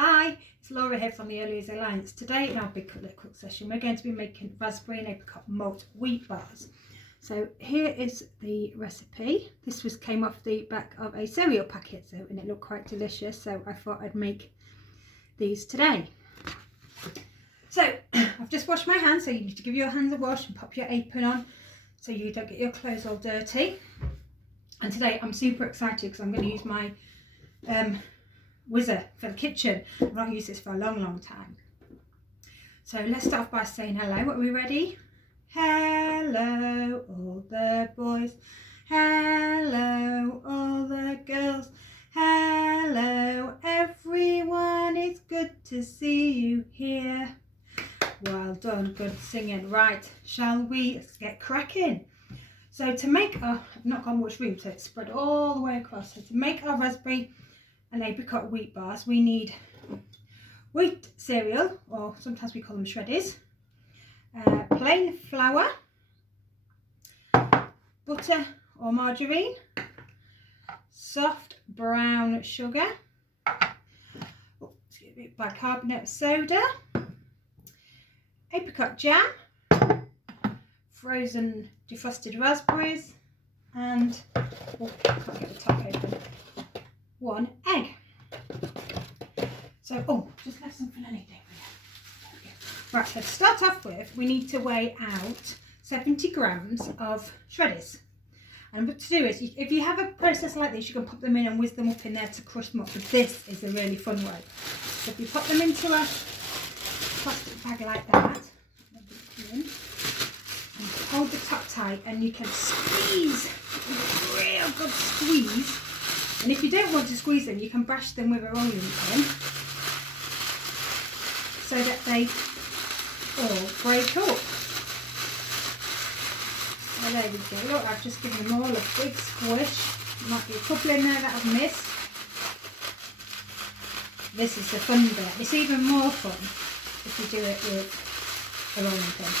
Hi, it's Laura here from the Early Years Alliance. Today in our Big Little Cook session we're going to be making raspberry and apricot malt wheat bars. So here is the recipe. This came off the back of a cereal packet, and it looked quite delicious, so I thought I'd make these today. So I've just washed my hands, so you need to give your hands a wash and pop your apron on so you don't get your clothes all dirty. And today I'm super excited because I'm going to use my whizzer for the kitchen. I've not used this for a long time. So let's start off by saying hello. Are we ready? Hello all the boys, hello all the girls, hello everyone, it's good to see you here. Well done, good singing. Right, shall we get cracking? So to make our, I've not got much room, so it's spread all the way across. So to make our raspberry and apricot wheat bars, we need wheat cereal, or sometimes we call them shreddies, plain flour, butter or margarine, soft brown sugar, bicarbonate of soda, apricot jam, frozen defrosted raspberries, and can't get the top open, 1 egg. So, just left something I need to do. Right, so to start off with, we need to weigh out 70 grams of shreddies. And what to do is, if you have a process like this, you can pop them in and whiz them up in there to crush them up. But this is a really fun way. So if you pop them into a plastic bag like that, and hold the top tight, and you can squeeze, real good squeeze. And if you don't want to squeeze them, you can brush them with a rolling pin so that they all break up. So there we go. Look, I've just given them all a big squish. There might be a couple in there that I've missed. This is the fun bit. It's even more fun if you do it with a rolling pin.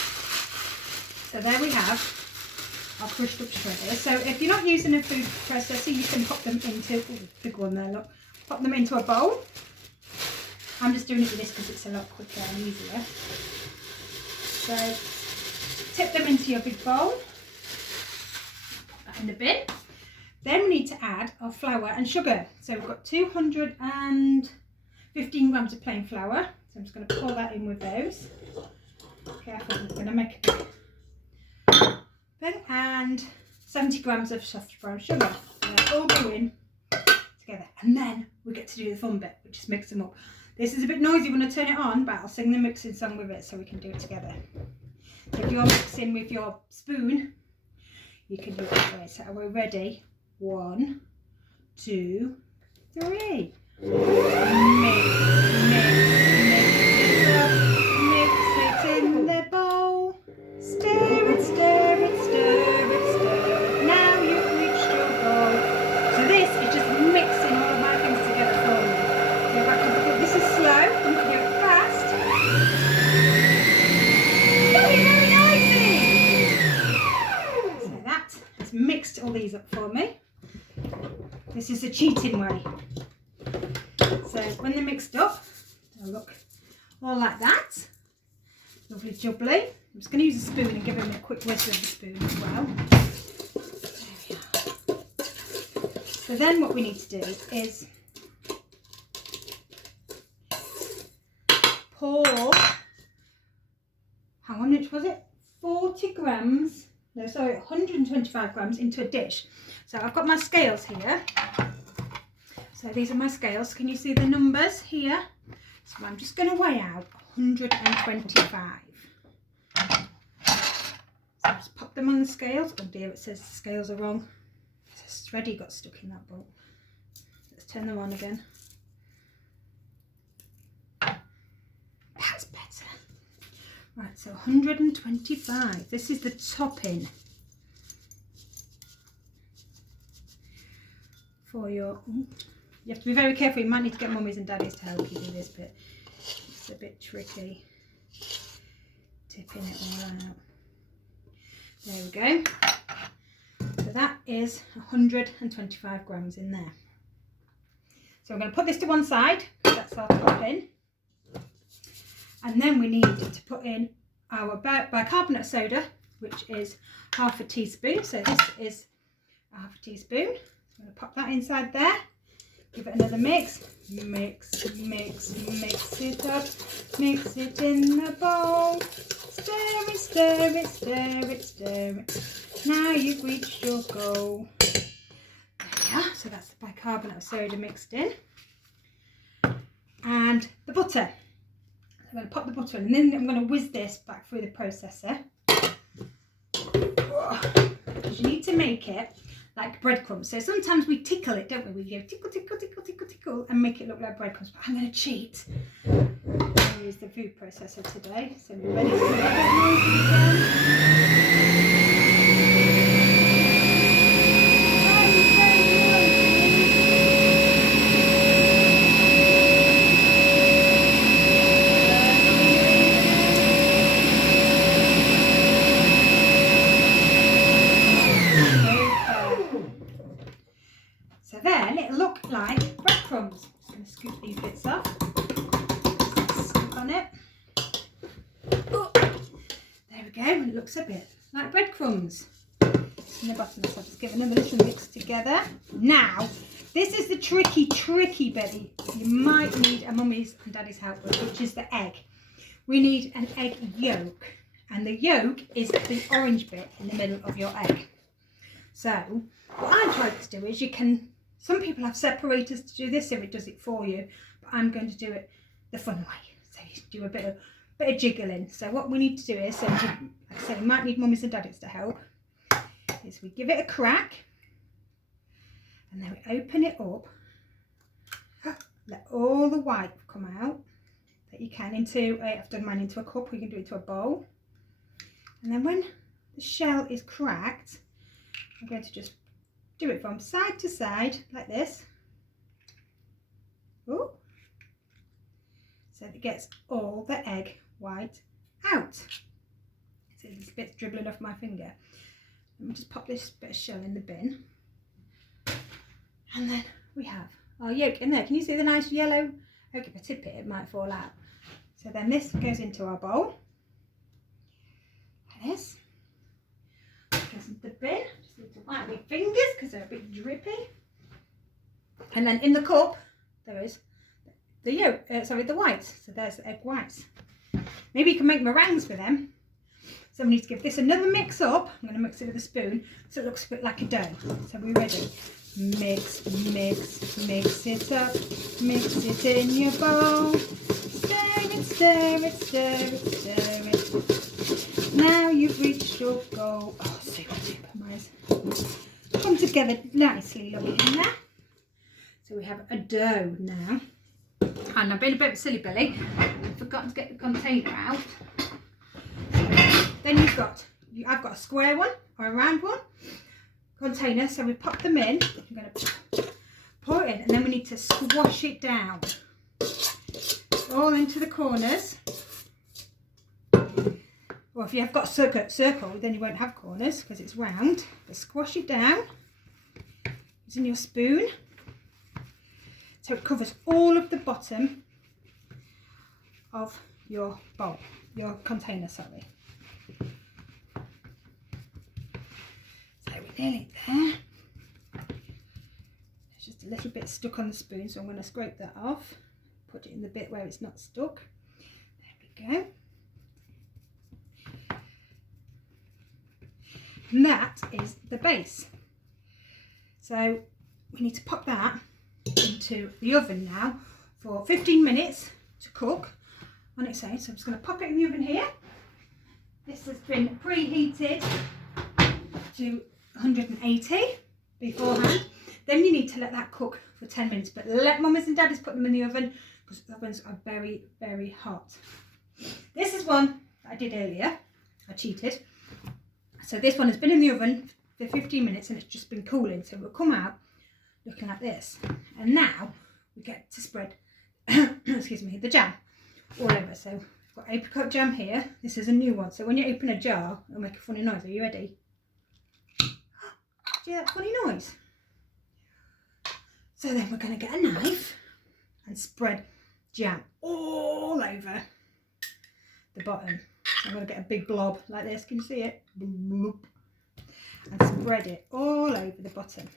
So there we have our crushed up shredders. So if you're not using a food processor, you can pop them into, big one there, look, pop them into a bowl. I'm just doing it with this because it's a lot quicker and easier. So tip them into your big bowl, put that in the bin. Then we need to add our flour and sugar. So we've got 215 grams of plain flour. So I'm just going to pour that in with those. Careful, I'm going to make a big thing. And 70 grams of soft brown sugar. And they all go in together. And then we get to do the fun bit, which is mix them up. This is a bit noisy when I turn it on, but I'll sing the mixing song with it so we can do it together. So if you're mixing with your spoon, you can do it that way. So are we ready? 1, 2, 3. Mix it in the bowl. Stir it, stir it, stir it, stir. Now you've reached your goal. So this is just mixing all of my things together for me. So if I can, this is slow, I'm going to do it fast. It's getting very noisy. So that has mixed all these up for me. This is a cheating way. So when they're mixed up, they'll look all like that. Lovely jubbly. I'm just going to use a spoon and give them a quick whisk with the spoon as well. There we are. So then what we need to do is pour, how much was it? 125 grams into a dish. So I've got my scales here. So these are my scales. Can you see the numbers here? So I'm just going to weigh out 125. So just pop them on the scales. Oh dear, it says the scales are wrong. It says thready got stuck in that bowl. Let's turn them on again. That's better. Right, so 125. This is the topping for your... You have to be very careful. You might need to get mummies and daddies to help you do this bit. It's a bit tricky. Tipping it all out. There we go. So that is 125 grams in there. So I'm going to put this to one side. That's that's our topping. And then we need to put in our bicarbonate soda, which is half a teaspoon. So this is a half a teaspoon. So I'm going to pop that inside there. Give it another mix. Mix it up. Mix it in the bowl. Stir it, stir it, stir it, stir it. Now you've reached your goal. There we are. So that's the bicarbonate of soda mixed in. And the butter. I'm going to pop the butter in, and then I'm going to whiz this back through the processor. Because you need to make it like breadcrumbs. So sometimes we tickle it, don't we? We go tickle, tickle, tickle, tickle, tickle, and make it look like breadcrumbs. But I'm going to cheat. I'm going to use the food processor today. So we're ready to make that noise again. So then it'll look like breadcrumbs. Just going to scoop these bits off. Stick on it. Oh, there we go. It looks a bit like breadcrumbs. In the bottom, so I'll just give another little mix together. Now, this is the tricky bit you might need a mummy's and daddy's help with, which is the egg. We need an egg yolk, and the yolk is the orange bit in the middle of your egg. So what I tried to do is some people have separators to do this, so it does it for you, but I'm going to do it the fun way. So you do a bit of jiggling. So what we need to do is, like I said, you might need mummies and daddies to help, is we give it a crack, and then we open it up, let all the white come out that you can into, I've done mine into a cup, we can do it into a bowl, and then when the shell is cracked, I'm going to just do it from side to side like this. Ooh. So that it gets all the egg white out. See this bit's dribbling off my finger. Let me just pop this bit of shell in the bin. And then we have our yolk in there. Can you see the nice yellow? I'll give a tip it might fall out. So then this goes into our bowl. Like this. Goes into the bin. Just need to wipe my fingers because they're a bit drippy. And then in the cup there is the yolk, the whites. So there's the egg whites. Maybe you can make meringues for them. So we need to give this another mix up. I'm going to mix it with a spoon so it looks a bit like a dough. So we're ready. Mix it up. Mix it in your bowl. Stir it, stir it, stir it, stir it. Now you've reached your goal. Oh, super nice. Come together nicely, lovely in there. So we have a dough now. And I've been a bit of a silly Billy. I've forgotten to get the container out. Then I've got a square one or a round one container, so we pop them in. I'm going to pour it in, and then we need to squash it down all into the corners. Well, if you have got a circle, then you won't have corners because it's round. But squash it down using your spoon so it covers all of the bottom of your bowl, your container, sorry. So we're nearly there. There's just a little bit stuck on the spoon, so I'm going to scrape that off. Put it in the bit where it's not stuck. There we go. And that is the base. So we need to pop that into the oven now for 15 minutes to cook on its own. So I'm just going to pop it in the oven here. This has been preheated to 180 beforehand. Then you need to let that cook for 10 minutes, but let mummies and daddies put them in the oven because the ovens are very, very hot. This is one that I did earlier. I cheated. So this one has been in the oven for 15 minutes and it's just been cooling. So it will come out looking like this. And now we get to spread, excuse me, the jam all over. So I've got apricot jam here. This is a new one. So when you open a jar, it'll make a funny noise. Are you ready? Do you hear that funny noise? So then we're going to get a knife and spread jam all over the bottom. So I'm going to get a big blob like this. Can you see it? And spread it all over the bottom.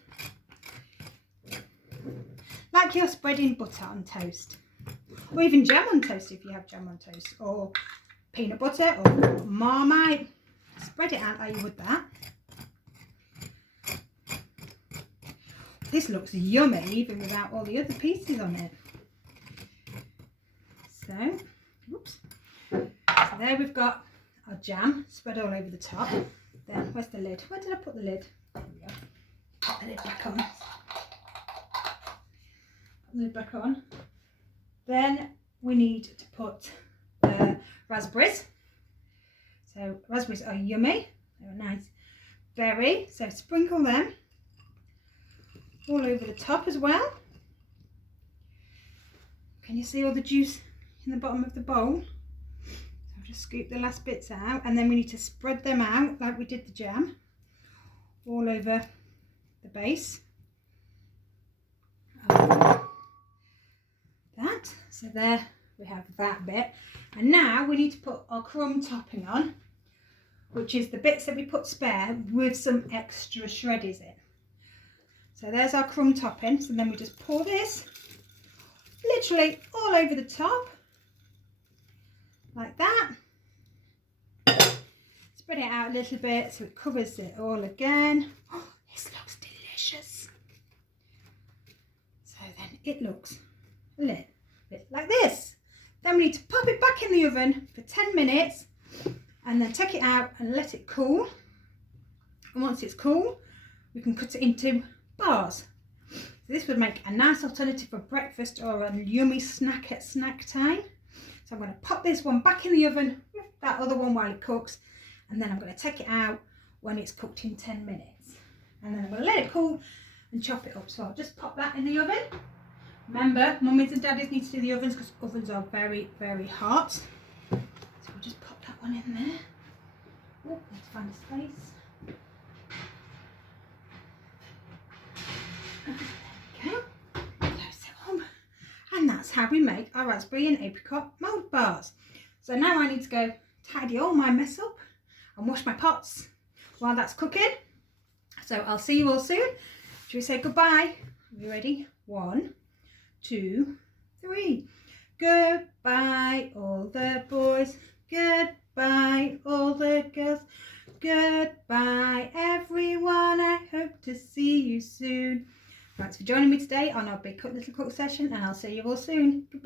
Like you're spreading butter on toast. Or even jam on toast if you have jam on toast. Or peanut butter or Marmite. Spread it out like you would that. This looks yummy even without all the other pieces on it. So, oops. So there we've got our jam spread all over the top. Then, where's the lid? Where did I put the lid? There we go. Put the lid back on. Put the lid back on. Then we need to put the raspberries. So raspberries are yummy. They're a nice berry. So sprinkle them all over the top as well. Can you see all the juice in the bottom of the bowl? So I'll just scoop the last bits out, and then we need to spread them out like we did the jam all over the base. That. So there we have that bit. And now we need to put our crumb topping on, which is the bits that we put spare with some extra shreddies in. So there's our crumb topping. So then we just pour this literally all over the top, like that. Spread it out a little bit so it covers it all again. Oh, this looks delicious. So then it looks a little bit like this. Then we need to pop it back in the oven for 10 minutes and then take it out and let it cool. And once it's cool, we can cut it into bars. So this would make a nice alternative for breakfast or a yummy snack at snack time. So I'm going to pop this one back in the oven with that other one while it cooks, and then I'm going to take it out when it's cooked in 10 minutes. And then I'm going to let it cool and chop it up. So I'll just pop that in the oven. Remember, mummies and daddies need to do the ovens because ovens are very, very hot. So we'll just pop that one in there. Oh, let's find a space. And that's how we make our raspberry and apricot mould bars. So now I need to go tidy all my mess up and wash my pots while that's cooking. So I'll see you all soon. Should we say goodbye? Are you ready? 1, 2, 3. Goodbye all the boys. Goodbye all the girls. Goodbye everyone. I hope to see you soon. Thanks for joining me today on our Big Cook Little Cook session, and I'll see you all soon. Goodbye.